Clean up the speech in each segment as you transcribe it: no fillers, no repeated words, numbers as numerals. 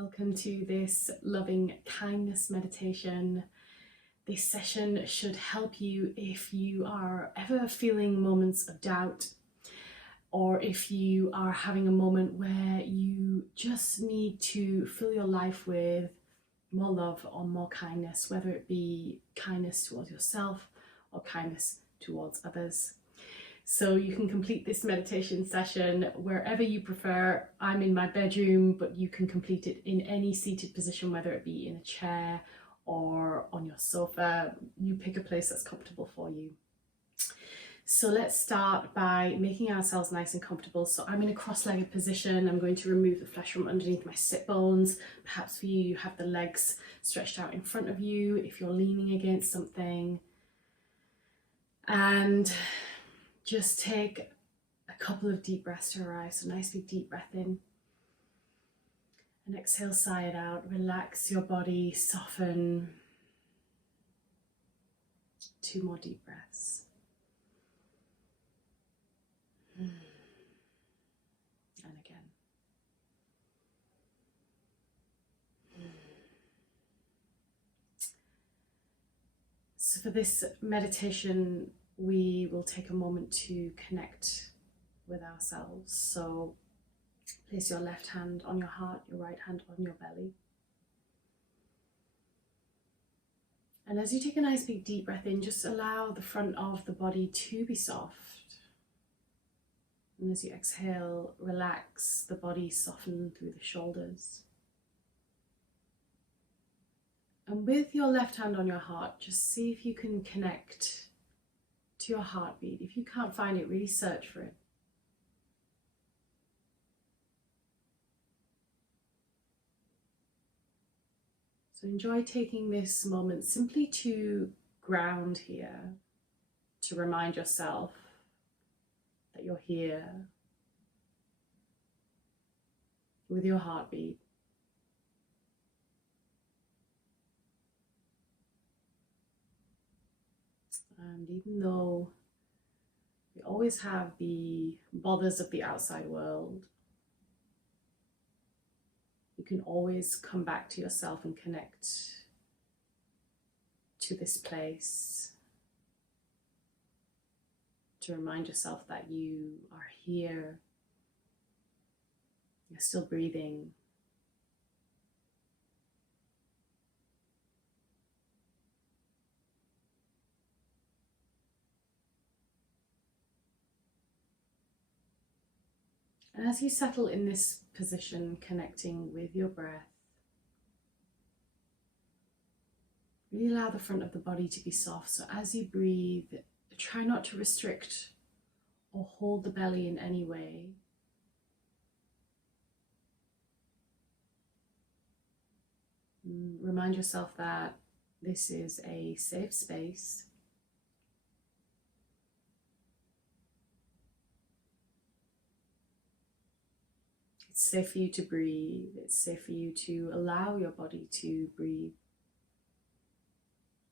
Welcome to this loving kindness meditation. This session should help you if you are ever feeling moments of doubt, or if you are having a moment where you just need to fill your life with more love or more kindness, whether it be kindness towards yourself or kindness towards others. So you can complete this meditation session wherever you prefer. I'm in my bedroom, but you can complete it in any seated position, whether it be in a chair or on your sofa. You pick a place that's comfortable for you. So let's start by making ourselves nice and comfortable. So I'm in a cross-legged position. I'm going to remove the flesh from underneath my sit bones. Perhaps for you, you have the legs stretched out in front of you if you're leaning against something. And just take a couple of deep breaths to arrive. So nice big deep breath in. And exhale, sigh it out. Relax your body, soften. 2 more deep breaths. And again. So for this meditation, we will take a moment to connect with ourselves. So place your left hand on your heart, your right hand on your belly. And as you take a nice big deep breath in, just allow the front of the body to be soft. And as you exhale, relax the body, soften through the shoulders. And with your left hand on your heart, just see if you can connect to your heartbeat. If you can't find it, really search for it. So enjoy taking this moment simply to ground here, to remind yourself that you're here with your heartbeat. And even though we always have the bothers of the outside world, you can always come back to yourself and connect to this place, to remind yourself that you are here, you're still breathing. And as you settle in this position, connecting with your breath, really allow the front of the body to be soft. So as you breathe, try not to restrict or hold the belly in any way. Remind yourself that this is a safe space. It's safe for you to breathe. It's safe for you to allow your body to breathe.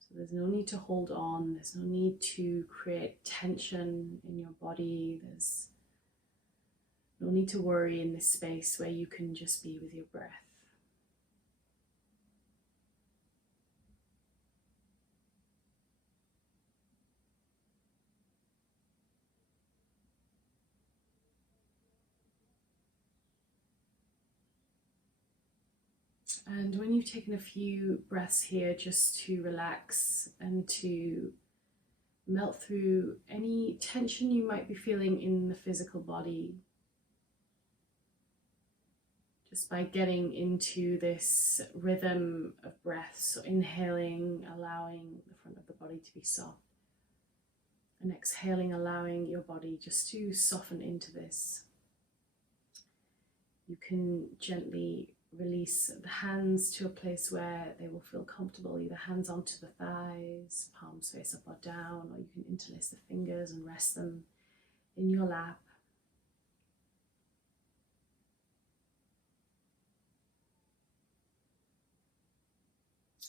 So there's no need to hold on. There's no need to create tension in your body. There's no need to worry in this space where you can just be with your breath. And when you've taken a few breaths here, just to relax and to melt through any tension you might be feeling in the physical body, just by getting into this rhythm of breath. So inhaling, allowing the front of the body to be soft, and exhaling, allowing your body just to soften into this. You can gently release the hands to a place where they will feel comfortable, either hands onto the thighs, palms face up or down, or you can interlace the fingers and rest them in your lap.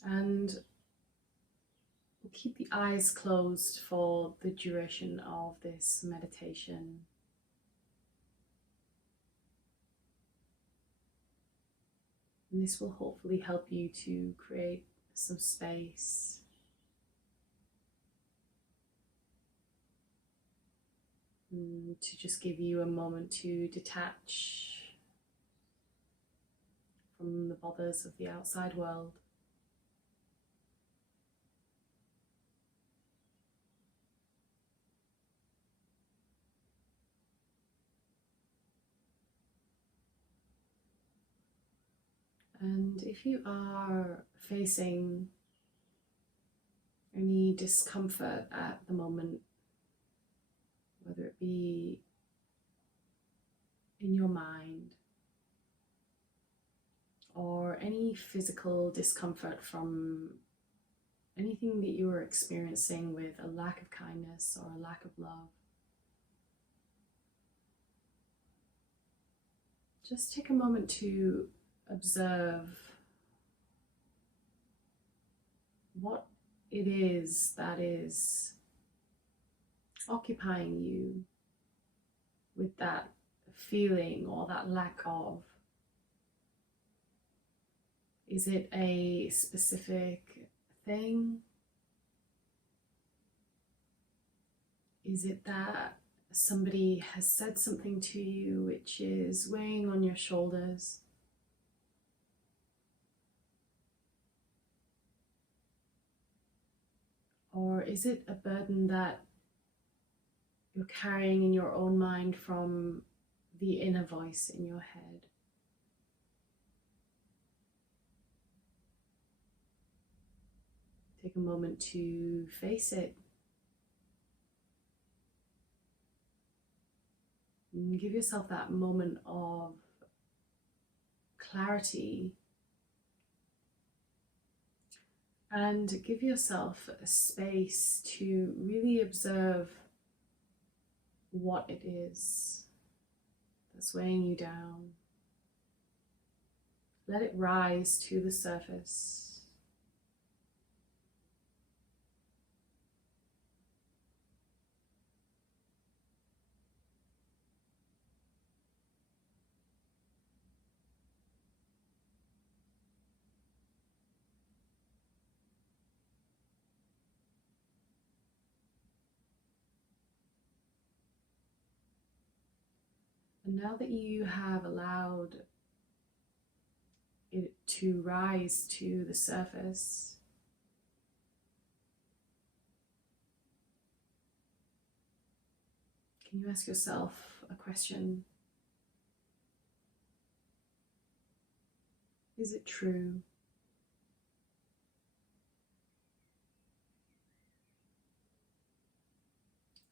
And we'll keep the eyes closed for the duration of this meditation. And this will hopefully help you to create some space to just give you a moment to detach from the bothers of the outside world. And if you are facing any discomfort at the moment, whether it be in your mind or any physical discomfort from anything that you are experiencing with a lack of kindness or a lack of love, just take a moment to observe what it is that is occupying you with that feeling or that lack of. Is it a specific thing? Is it that somebody has said something to you which is weighing on your shoulders? Or is it a burden that you're carrying in your own mind from the inner voice in your head? Take a moment to face it. And give yourself that moment of clarity. And give yourself a space to really observe what it is that's weighing you down. Let it rise to the surface. And now that you have allowed it to rise to the surface, can you ask yourself a question? Is it true?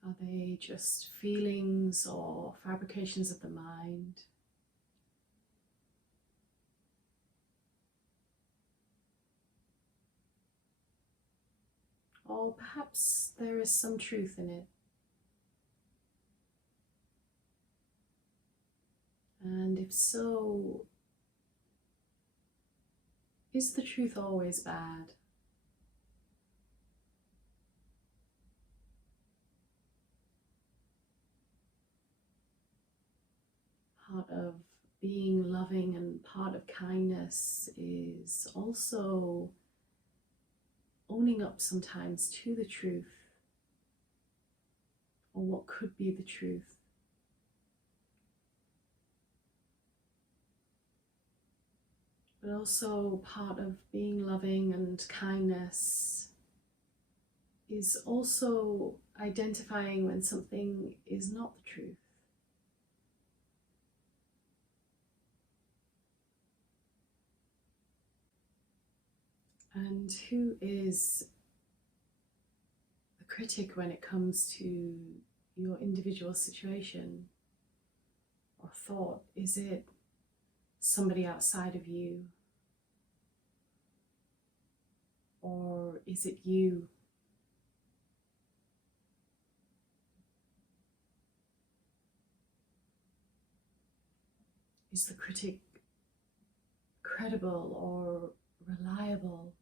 Are they just feelings or fabrications of the mind? Or perhaps there is some truth in it. And if so, is the truth always bad? Part of being loving and part of kindness is also owning up sometimes to the truth, or what could be the truth. But also part of being loving and kindness is also identifying when something is not the truth. And who is the critic when it comes to your individual situation or thought? Is it somebody outside of you? Or is it you? Is the critic credible or reliable?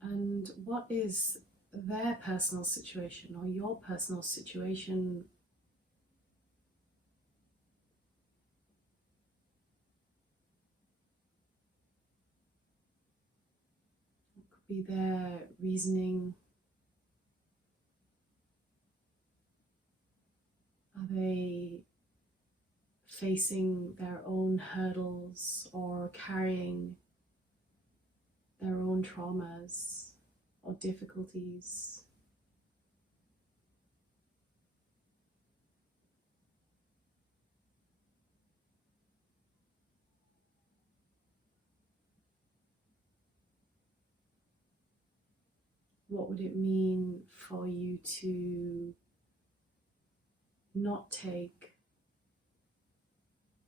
And what is their personal situation or your personal situation. It could be their reasoning. Are they facing their own hurdles or carrying their own traumas or difficulties? What would it mean for you to not take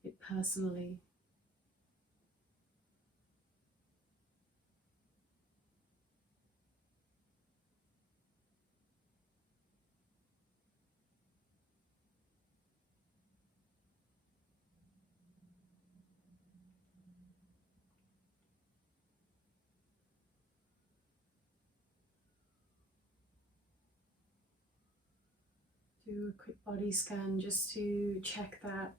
it personally? Do a quick body scan just to check that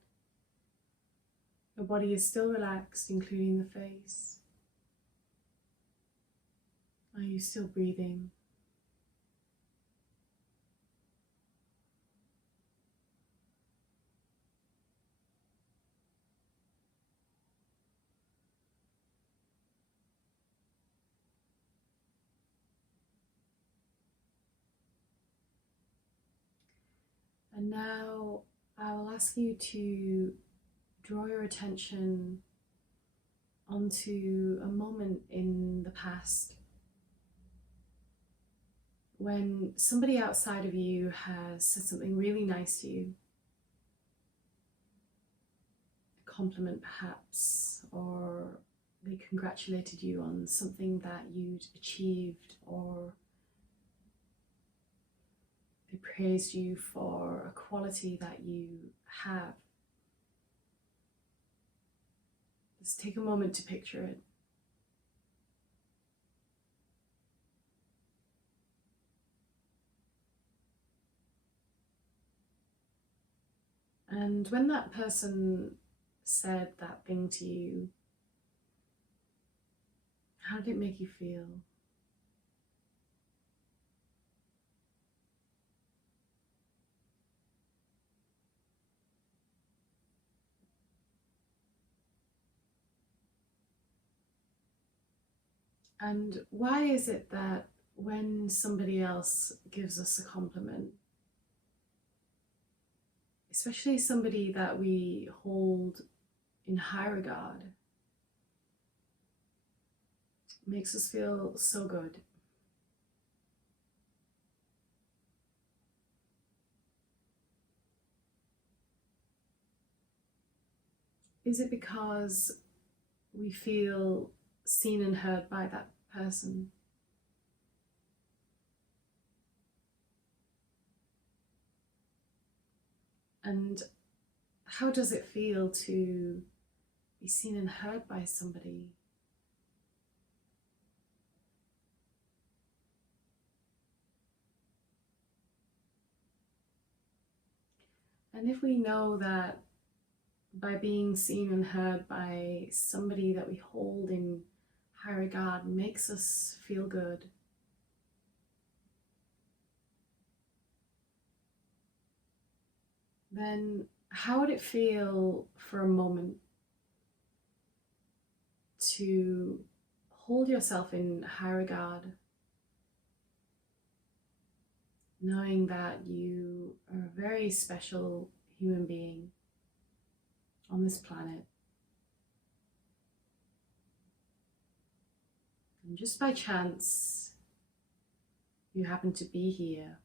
your body is still relaxed, including the face. Are you still breathing? And now I will ask you to draw your attention onto a moment in the past when somebody outside of you has said something really nice to you. A compliment perhaps, or they congratulated you on something that you'd achieved, or they praised you for a quality that you have. Just take a moment to picture it. And when that person said that thing to you, how did it make you feel? And why is it that when somebody else gives us a compliment, especially somebody that we hold in high regard, makes us feel so good? Is it because we feel seen and heard by that person? And how does it feel to be seen and heard by somebody? And if we know that by being seen and heard by somebody that we hold in high regard makes us feel good, then how would it feel for a moment to hold yourself in high regard, knowing that you are a very special human being on this planet, and just by chance you happen to be here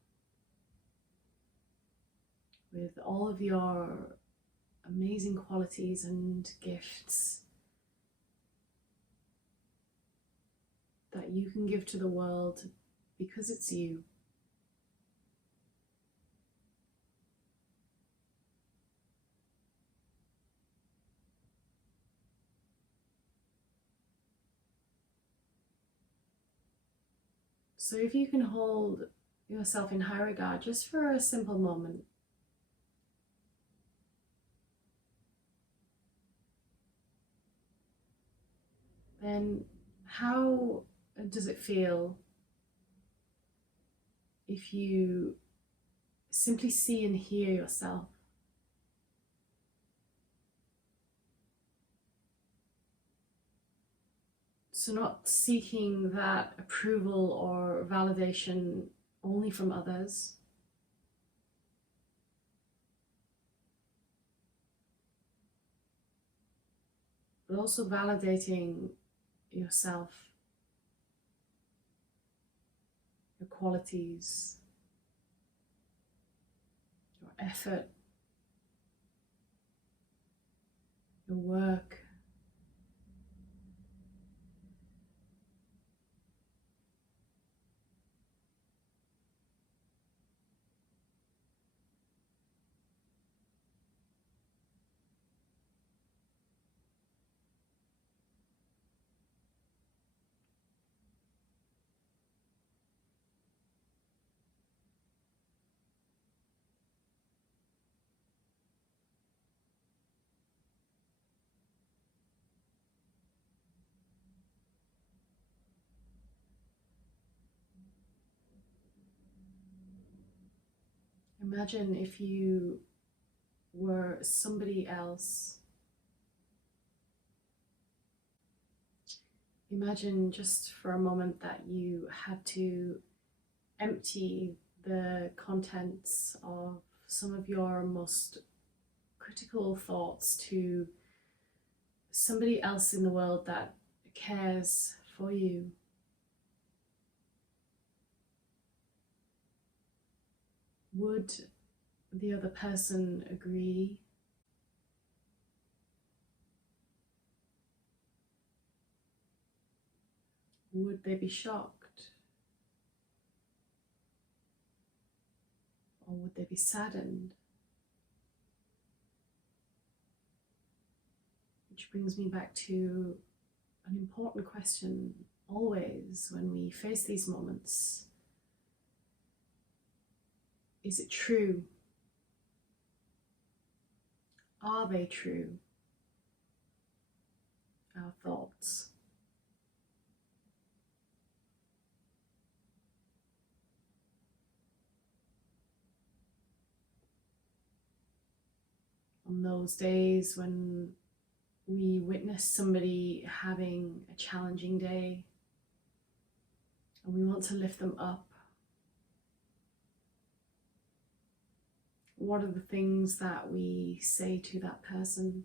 with all of your amazing qualities and gifts that you can give to the world because it's you. So if you can hold yourself in high regard just for a simple moment, then how does it feel if you simply see and hear yourself? So not seeking that approval or validation only from others, but also validating yourself, your qualities, your effort, your work. Imagine if you were somebody else. Imagine just for a moment that you had to empty the contents of some of your most critical thoughts to somebody else in the world that cares for you. Would the other person agree? Would they be shocked? Or would they be saddened? Which brings me back to an important question always when we face these moments. Is it true? Are they true? Our thoughts. On those days when we witness somebody having a challenging day and we want to lift them up, what are the things that we say to that person?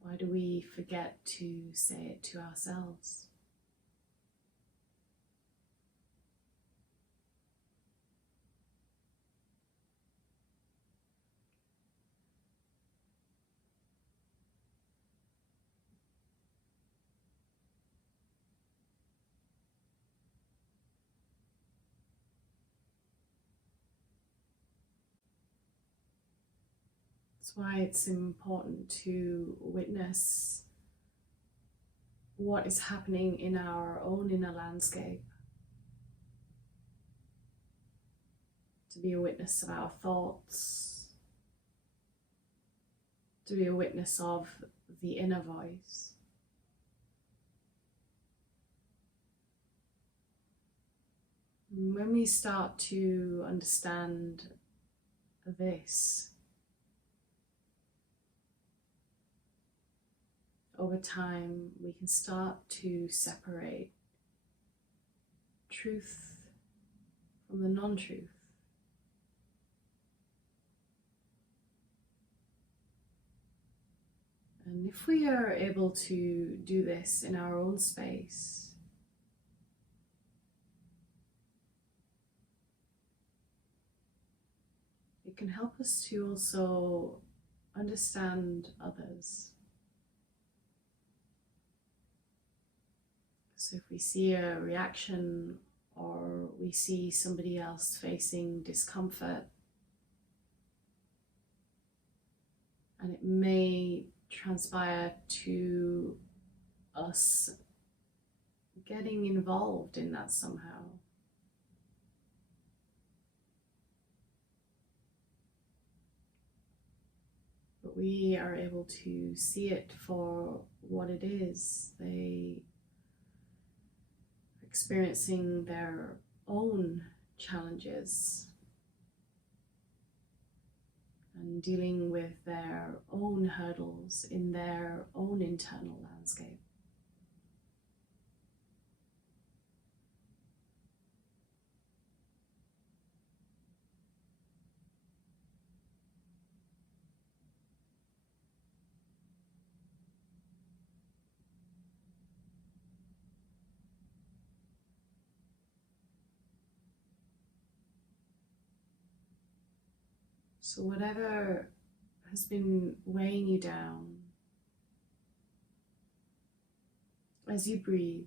Why do we forget to say it to ourselves? That's why it's important to witness what is happening in our own inner landscape, to be a witness of our thoughts, to be a witness of the inner voice. And when we start to understand this, over time we can start to separate truth from the non-truth. And if we are able to do this in our own space, it can help us to also understand others. So if we see a reaction or we see somebody else facing discomfort, and it may transpire to us getting involved in that somehow. But we are able to see it for what it is. They are experiencing their own challenges and dealing with their own hurdles in their own internal landscape. So whatever has been weighing you down, as you breathe,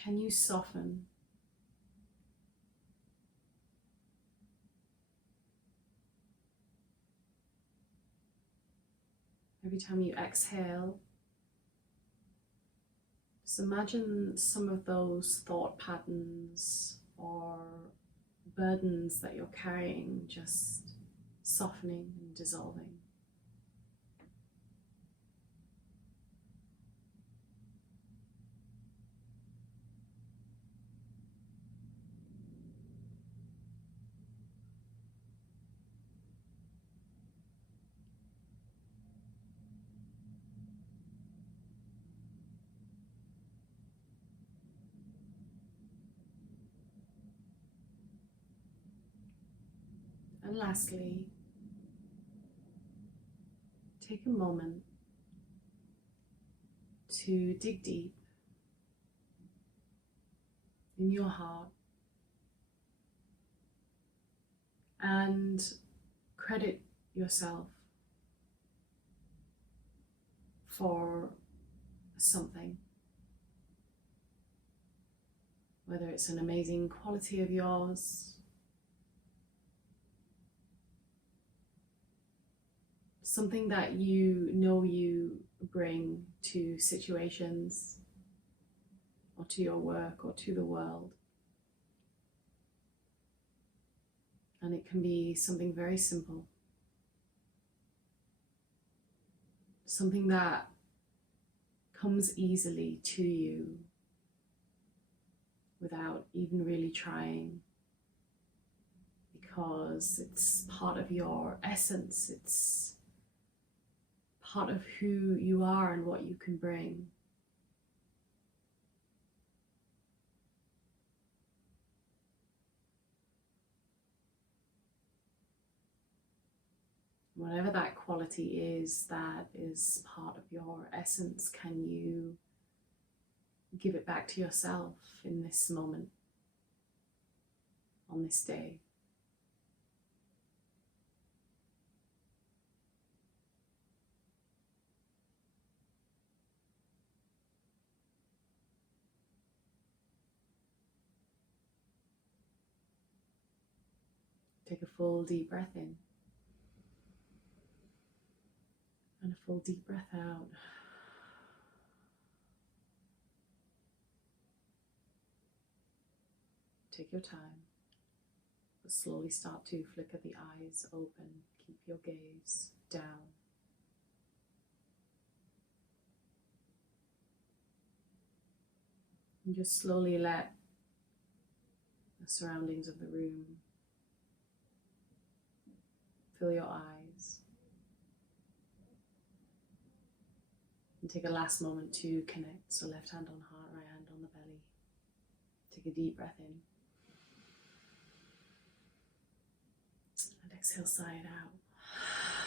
can you soften? Every time you exhale, just imagine some of those thought patterns or burdens that you're carrying just softening and dissolving. And lastly, take a moment to dig deep in your heart and credit yourself for something. Whether it's an amazing quality of yours, something that you know you bring to situations or to your work or to the world. And it can be something very simple, something that comes easily to you without even really trying, because it's part of your essence, it's part of who you are and what you can bring. Whatever that quality is that is part of your essence, can you give it back to yourself in this moment, on this day? Take a full deep breath in and a full deep breath out. Take your time, but slowly start to flicker the eyes open. Keep your gaze down. And just slowly let the surroundings of the room fill your eyes. And take a last moment to connect. So left hand on heart, right hand on the belly. Take a deep breath in. And exhale, sigh it out.